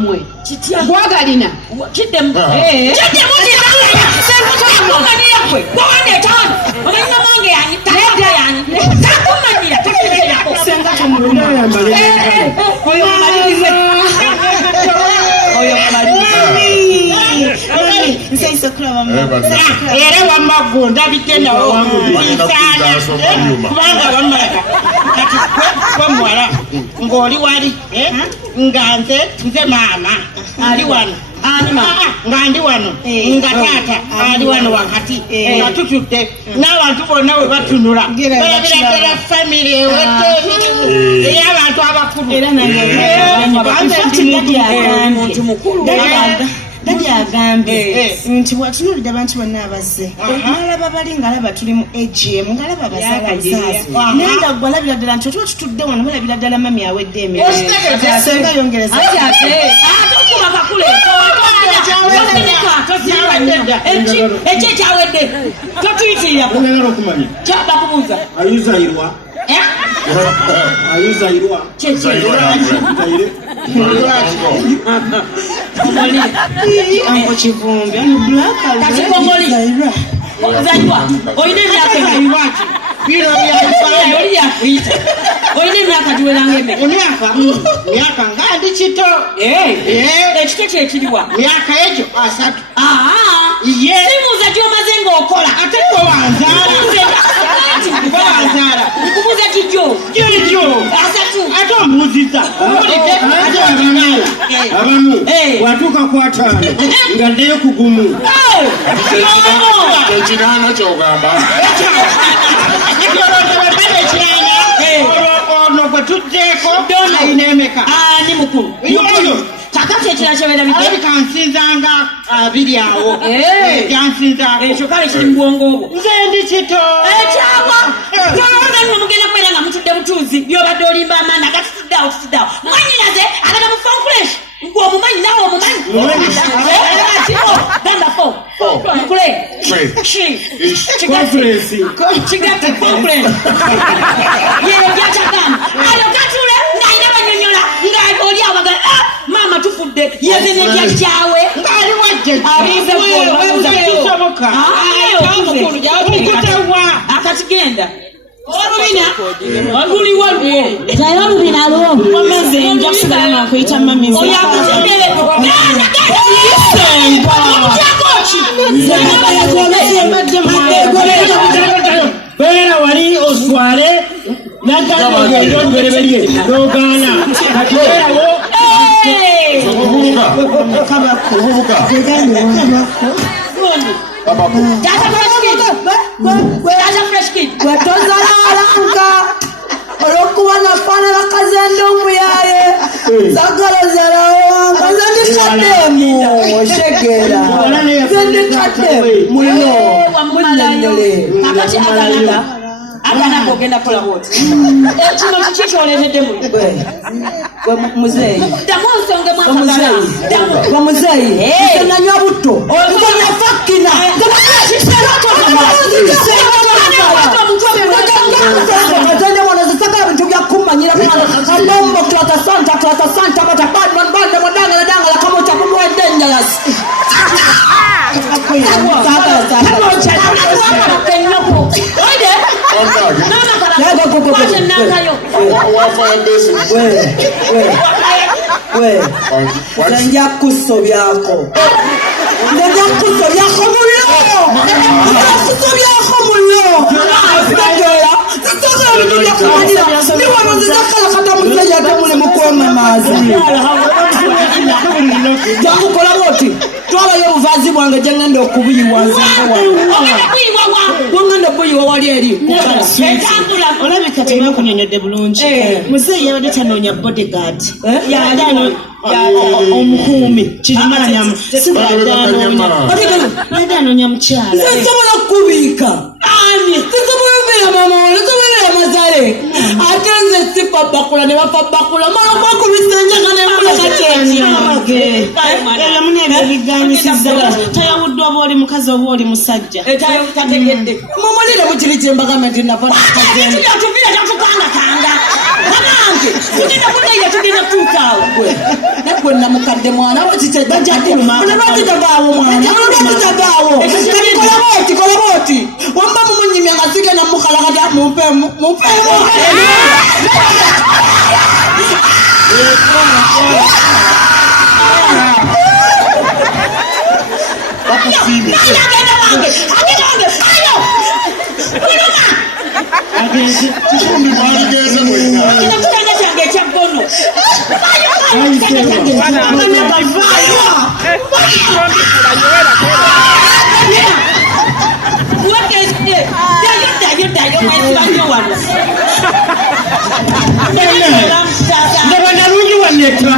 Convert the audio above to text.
wammwe gwagalina kiddemu yakwe gwawandeetaano omanyina mange yani taata yani takumanyira takumerako senga tomuluma oyo malirize oyo malirize nsaisa kulaba era wamaggo ndabidde nawo kubanga wamalaga kati kwe muwala ng'oli wali nga nze maama ali wano nga ndi wano nga taata ali wano wakati nga tutudde n'abantu bonna we batunula balabira ddala famire ewedde ey'abantu abakulu era nange mukulu dadi agambye nti bwatunuulidde abantu bonna abazze nalaba bali ngaalaba tuli mu AGM ngaalaba abazaabazaasi naye nga gwalabira ddala nti otuba tutudde wano mulabira ddala mami awedde emirsenga yongereza ekyo ekyawedde totuyitirira kyabakubuuza ayuzairwa anko kivumbi ozanywa olina emyaka ebiwaki oli yakuyita olina emyaka giweranga myaka nga ndi kito ekito kyekiriwa myaka egyo 3 simuuza gyomaze ng'okola ate wanzaala nkubuuza kijjo ate ombuuziza abamu watuuka ku 5 nga ddeyo ku gumu ekiraana kyogamba ono gwe tuddeeko ayina emeka ani mukulu kakati ekira kyebera kansinzanga 2 awo kyansinzako ekyo kale kiri mu bwongo obwo nze ndi kito ekyawa olowooza mugenda kubeera nga mutudde butuuzi byobadde olimba amaani agatutuddeawo mwanyinaze alaga mu fonkuleshi gwe omumanyi nawe omumanyi gamba mukule kigatte fonkuleshi yeyo gyakyagamba alokatule ng'alina banyonyola ng'oli awaga maama tufudde yezenekya kyawe ngaali wajje akati genda oluliwo olubina wamaze nja kusigala nakuyita mami beera wali oswale naddalyogereberye nogaana kati beerawo obuvubuka wetozalaalanga olwokuba nafaana bakazenda omuyaye sagala zalawanga zendikaddemu oshegera zendikadde muno munyonyole kakati aganaga ogenda kola bwoti ekino kiki kyoleetedde muzeeyi ddamu onsonge mwakagala muzeeyi nanywa butto nafakina katende wanazitaka bintu byakumanyira kabombo twatasanta badandanga kama utakumwa dangerous nja kusobyako muliro niwanozizakala musajja ate muli mukwemamaza jangukola boti twalayo obuvazi bwange gyengenda okubuyiwa bwengenda obuyiwa wali eri olabika tebakunyonyodde bulungi muzeeyi yabadde tanoonya bodyguard yali omukuumi kirimanyamu yadde anoonya mukyala nsobola kukubiika nsobola obeera mama nsobola mazale ate nze sifa bakula ne bafa bakula mala mwakubisa enjaga nembuleka eyo muneebyo ebiganyisiza toyawuddwa oba oli mukazi oba oli musajja mumulire mukiri kyembagamba nti nafa tukanga wange tugenda kuddaira tugenda kutuukaawo gwe namukadde mwana wakitegaawo mwana kitagaawo kola booti wamba mumunyimya nga sigenda mukalakata mumpeemu kitanda kyange ekyaggono ddayo mwesibanyo wano ndaba nalungi waneta